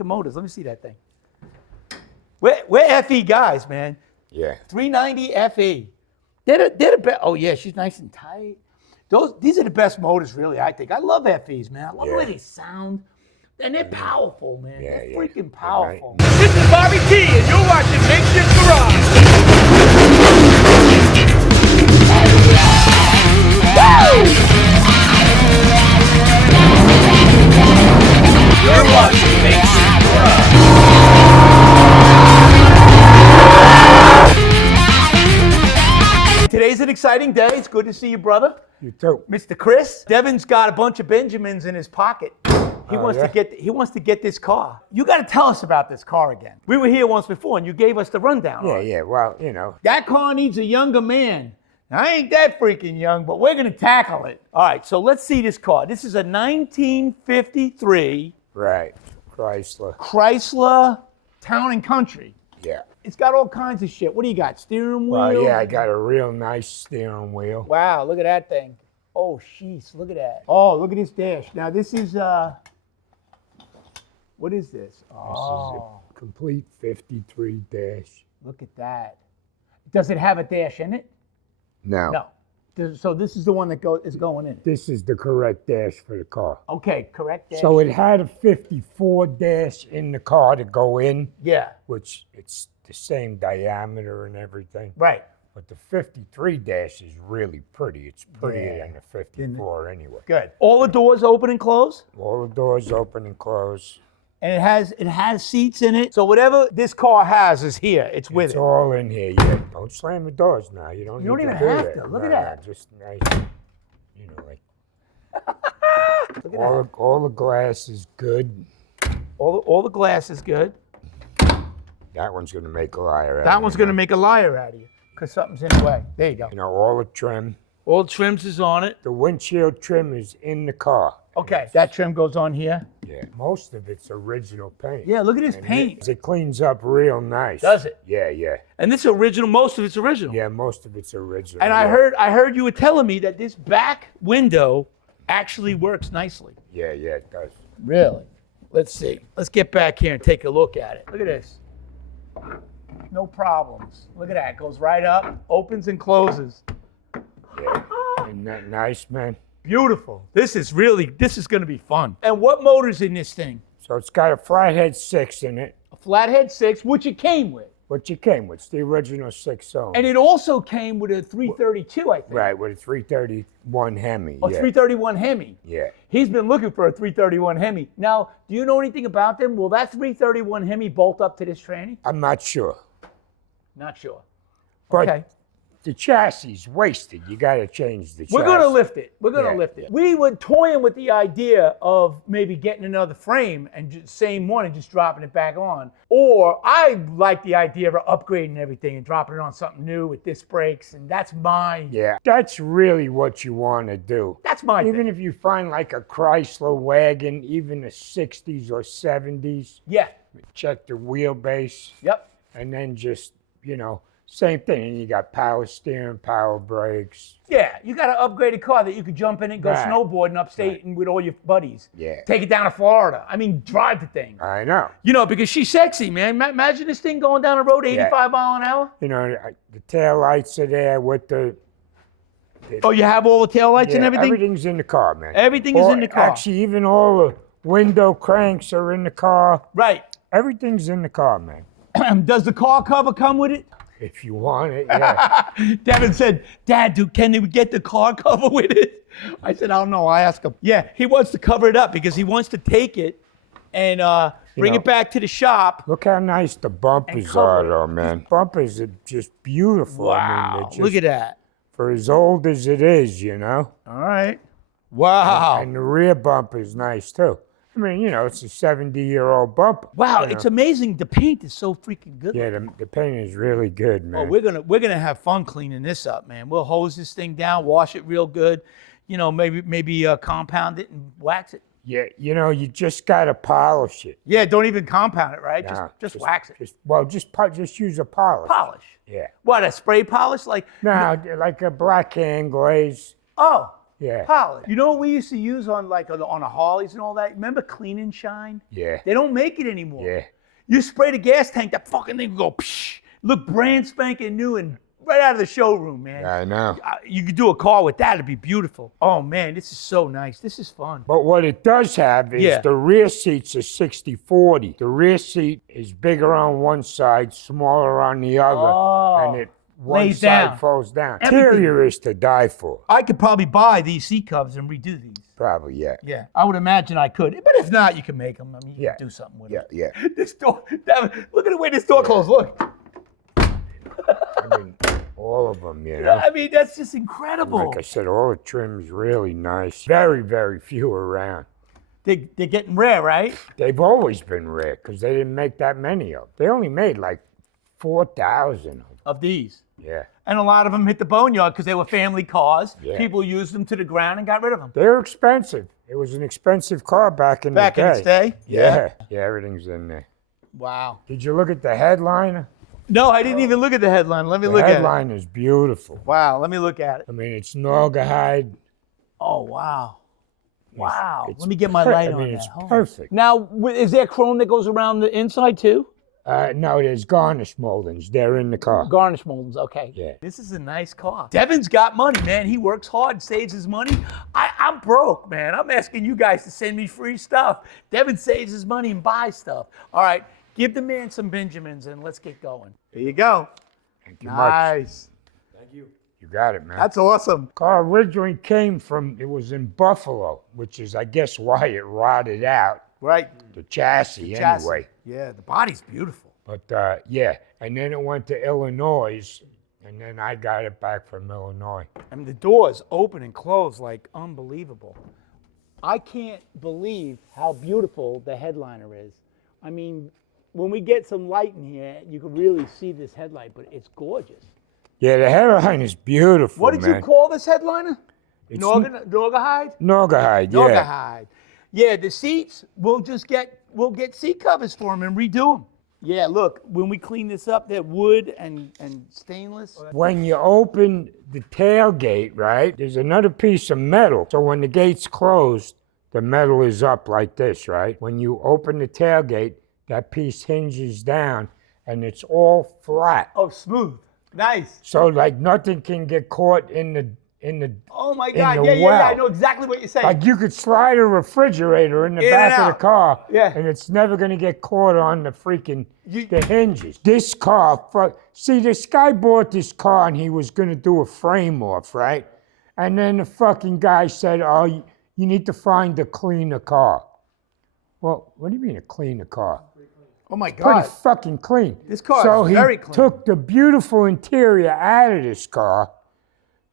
fucking motors. Let me see that thing. We're FE guys, man. Yeah. 390 FE. They're the best. Oh yeah, she's nice and tight. These are the best motors, really. I think. I love FEs, man. I love the way they sound, and they're powerful, man. Yeah, they're freaking powerful. This is Bobby T, and you're watching Makeshift Garage. You're watching Makeshift Garage. Today's an exciting day. It's good to see you, brother. You too. Mr. Chris. Devin's got a bunch of Benjamins in his pocket. He wants to get this car. You got to tell us about this car again. We were here once before, and you gave us the rundown. Yeah, on it. yeah. Well, you know. That car needs a younger man. Now, I ain't that freaking young, but we're going to tackle it. All right, so let's see this car. This is a 1953 Right. Chrysler. Chrysler Town and Country. Yeah. It's got all kinds of shit. What do you got? Steering wheel? Well, yeah, I got a real nice steering wheel. Wow, look at that thing. Oh, jeez, look at that. Oh, look at this dash. Now, this is, what is this? Oh. This is a complete 53 dash. Look at that. Does it have a dash in it? No. No. So this is the one that is going in. This is the correct dash for the car. Okay, correct dash. So it had a 54 dash in the car to go in. Yeah. Which it's the same diameter and everything. Right. But the 53 dash is really pretty. It's prettier than the 54 anyway. Good. All the doors open and close? All the doors open and close. And it has seats in it. So whatever this car has is here. It's with It's it. all in here. Yeah. Don't slam the doors now. You don't even do have that. to. Look No, at that. no, just nice. You know, like Look at all the glass is good. all the glass is good. That one's gonna make a liar out That of one's me, going to man. make a liar out of you because something's in the way. There you go. You know, all the trim. All trims is on it. The windshield trim is in the car. Okay, that trim goes on here. Yeah. Most of it's original paint. Yeah, look at this And paint. It cleans up real nice. Does it? Yeah, yeah. And this original, most of it's original. Yeah, most of it's original. And yeah. I heard you were telling me that this back window actually works nicely. Yeah, yeah, it does. Really? Let's see. Let's get back here and take a look at it. Look at this. No problems. Look at that. It goes right up, opens and closes. Yeah. Isn't that nice, man? Beautiful. This is going to be fun. And what motor's in this thing? So it's got a flathead 6 in it, A flathead 6, which it came with. which it came with. It's the original 6-cylinder. And it also came with a 332, I think. Right, with a 331 Hemi. A yeah. 331 Hemi. Yeah. He's been looking for a 331 Hemi. Now, do you know anything about them? Will that 331 Hemi bolt up to this tranny? I'm not sure. Not sure. But Okay. the chassis is wasted. You got to change the chassis. We're going to lift it. We're going to Yeah. lift it. We were toying with the idea of maybe getting another frame and just same one and just dropping it back on. Or I like the idea of upgrading everything and dropping it on something new with disc brakes. And that's my, Yeah, that's really what you want to do. that's my Even thing. if you find like a Chrysler wagon, even a 60s or 70s, Yeah. check the wheelbase, Yep. and then just, you know, same thing. And you got power steering, power brakes. Yeah. You got an upgraded car that you could jump in and go Right. snowboarding upstate and with all your buddies. Yeah. Take it down to Florida. I mean, drive the thing. I know. You know, because she's sexy, man. Imagine this thing going down the road 85 mile an hour. You know, the tail lights are there with the. Oh, you have all the taillights and everything? Everything's in the car, man. Everything is in the car. Actually, even all the window cranks are in the car. Right. Everything's in the car, man. Does the car cover come with it? If you want it, yeah. Devin said, Dad, can we get the car cover with it? I said, I don't know. I asked him. Yeah, he wants to cover it up because he wants to take it and bring it back to the shop. Look how nice the bumpers cover are, it. though, man. Bumpers are just beautiful. I mean, Wow. they're just, Look at that. For as old as it is, you know. All right. Wow. And the rear bumper is nice, too. I mean, you know, it's a 70-year-old bumper. Wow, you it's know. amazing. The paint is so freaking good. Yeah, the paint is really good, man. Oh, we're gonna have fun cleaning this up, man. We'll hose this thing down, wash it real good. You know, maybe compound it and wax it. Yeah, you know, you just got to polish it. Yeah, don't even compound it, right? No, Just wax it. Just use a polish. Polish. Yeah. What, a spray polish? Like, No, like a black hand glaze. oh, Yeah. Polish. You know what we used to use on on the Harleys and all that? Remember Clean and Shine? Yeah. They don't make it anymore. Yeah. You spray the gas tank, that fucking thing would go psh, look brand spanking new and right out of the showroom, man. I know. You could do a car with that, it'd be beautiful. Oh man, this is so nice. This is fun. But what it does have is Yeah. the rear seats are 60/40. The rear seat is bigger on one side, smaller on the other, Oh, and one lays side down. folds down. Everything. Interior is to die for. I could probably buy these seat covers and redo these. Probably, yeah. Yeah, I would imagine I could. But if not, you can make them. I mean, you Yeah. can do something with Yeah, them. yeah. This door, look at the way this door closed. Look. I mean, all of them, you know. I mean, that's just incredible. Like I said, all the trim's really nice. Very, very few around. They're getting rare, right? They've always been rare because they didn't make that many of them. They only made like 4,000 of them. Of these. Yeah. And a lot of them hit the boneyard because they were family cars. Yeah. People used them to the ground and got rid of them. They're expensive. It was an expensive car back in the day. Back in its day? Yeah. Yeah, everything's in there. Wow. Did you look at the headliner? No, I didn't even look at the headline. Let me The look at it. headline is beautiful. Wow, let me look at it. I mean, it's Naugahyde. Oh, wow. Wow. It's Let me get my per- light I mean, on it's that. Hold on. perfect. Now, is there chrome that goes around the inside too? No, there's garnish moldings. They're in the car. Garnish moldings, okay. Yeah. This is a nice car. Devin's got money, man. He works hard, saves his money. I'm broke, man. I'm asking you guys to send me free stuff. Devin saves his money and buys stuff. All right, give the man some Benjamins and let's get going. There you go. Thank you much. Nice. You got it, man. That's awesome. Car originally came from, it was in Buffalo, which is, I guess, why it rotted out. Right. The chassis, Chassis. anyway. Yeah, the body's beautiful. But, yeah. And then it went to Illinois, and then I got it back from Illinois. I mean, the doors open and close like unbelievable. I can't believe how beautiful the headliner is. I mean, when we get some light in here, you can really see this headlight, but it's gorgeous. Yeah, the headline is beautiful, What did man. you call this headliner? It's Naugahyde? Naugahyde, yeah. Naugahyde. Yeah, the seats, we'll get seat covers for them and redo them. Yeah, look, when we clean this up, they're wood and stainless. When you open the tailgate, right, there's another piece of metal. So when the gate's closed, the metal is up like this, right? When you open the tailgate, that piece hinges down and it's all flat. Oh, smooth. Nice. So like nothing can get caught in the Oh my in God, the yeah, well. I know exactly what you're saying. Like you could slide a refrigerator in the In back and of the out. car, Yeah. and it's never gonna get caught on the freaking You- the hinges. This car, see, this guy bought this car and he was gonna do a frame off, right? And then the fucking guy said, "Oh, you need to find a cleaner car." Well, what do you mean a cleaner car? Oh my Pretty God. fucking clean. This car so is very he clean. took the beautiful interior out of this car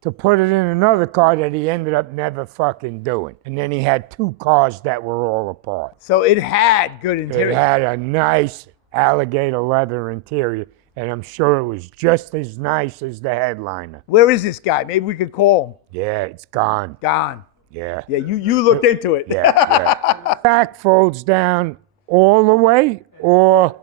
to put it in another car that he ended up never fucking doing. And then he had two cars that were all apart. So it had good interior. It had a nice alligator leather interior, and I'm sure it was just as nice as the headliner. Where is this guy? Maybe we could call him. Yeah, it's gone. Gone. Yeah. Yeah, you looked into it. Yeah. Back folds down all the way, or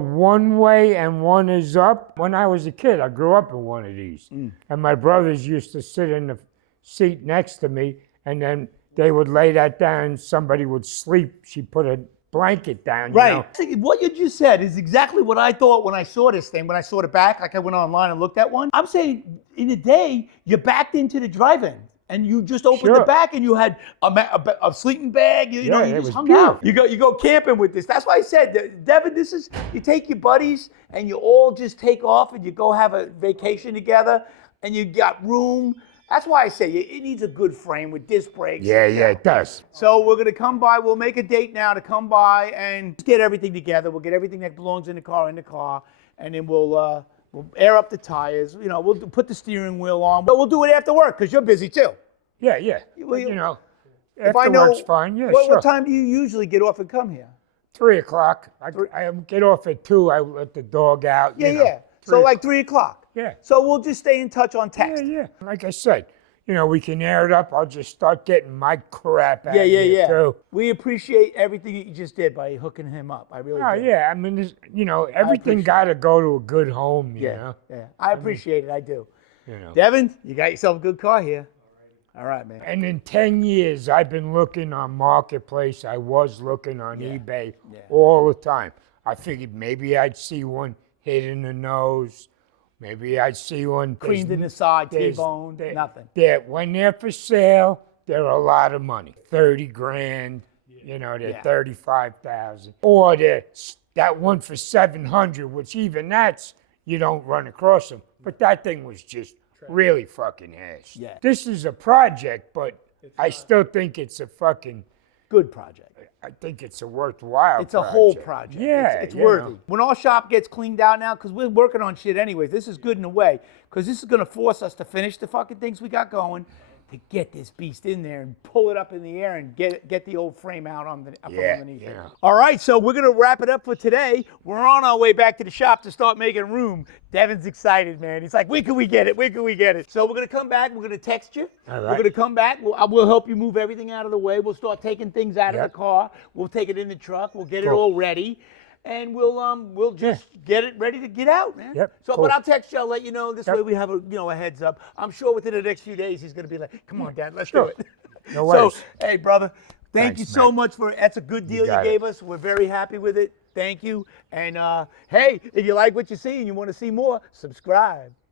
one way and one is up. When I was a kid, I grew up in one of these. And my brothers used to sit in the seat next to me, and then they would lay that down, somebody would sleep. She put a blanket down, you know. Right. What you just said is exactly what I thought when I saw this thing, when I saw the back, like I went online and looked at one. I'm saying in the day, you backed into the drive-in. And you just opened the Sure. back, and you had a sleeping bag. You know, Yeah, you it just was hung beautiful. out. You go camping with this. That's why I said, Devin, this is you take your buddies and you all just take off and you go have a vacation together, and you got room. That's why I say it needs a good frame with disc brakes. Yeah, it does. So we're gonna come by. We'll make a date now to come by and get everything together. We'll get everything that belongs in the car, and then we'll air up the tires. You know, we'll put the steering wheel on. But we'll do it after work because you're busy too. Yeah. Well, You know, If after I know, work's fine. Yeah, what sure. time do you usually get off and come here? 3 o'clock. I get off at 2. I let the dog out. Yeah, you know, yeah. So like 3 o'clock. Yeah. So we'll just stay in touch on text. Yeah. Like I said, you know, we can air it up. I'll just start getting my crap out Yeah. too. We appreciate everything that you just did by hooking him up. I really Oh, do. yeah. I mean, you know, everything appreciate got to go to a good home, you Yeah. know. Yeah. I appreciate it. I do. You know. Devin, you got yourself a good car here. All right, man. And in 10 years, I've been looking on Marketplace. I was looking on eBay all the time. I figured maybe I'd see one hit in the nose. Maybe I'd see one Creamed in the side, T-bone, nothing. When they're for sale, they're a lot of money. 30 grand, you know, they're 35,000. Or that one for 700, which even that's, you don't run across them. But that thing was just really fucking ass. Yeah. This is a project, but I still think it's a fucking good project. I think it's a worthwhile It's a whole project. Yeah. It's worthy. When our shop gets cleaned out now, because we're working on shit anyways, this is good in a way, because this is going to force us to finish the fucking things we got going, to get this beast in there and pull it up in the air and get the old frame out on up underneath it. All right, so we're going to wrap it up for today. We're on our way back to the shop to start making room. Devin's excited, man. He's like, when can we get it? When can we get it? So we're going to come back. We're going to text you. All right. We're going to come back. We'll help you move everything out of the way. We'll start taking things out of the car. We'll take it in the truck. We'll get it all ready. And we'll just get it ready to get out, man. Yep. So, but I'll text you. I'll let you know. This way we have a heads up. I'm sure within the next few days he's gonna be like, "Come on, Dad, let's do it." No worries. So, hey, brother, thank you Thanks, so man. much for. That's a good deal you got gave us. We're very happy with it. Thank you. And hey, if you like what you see and you want to see more, subscribe.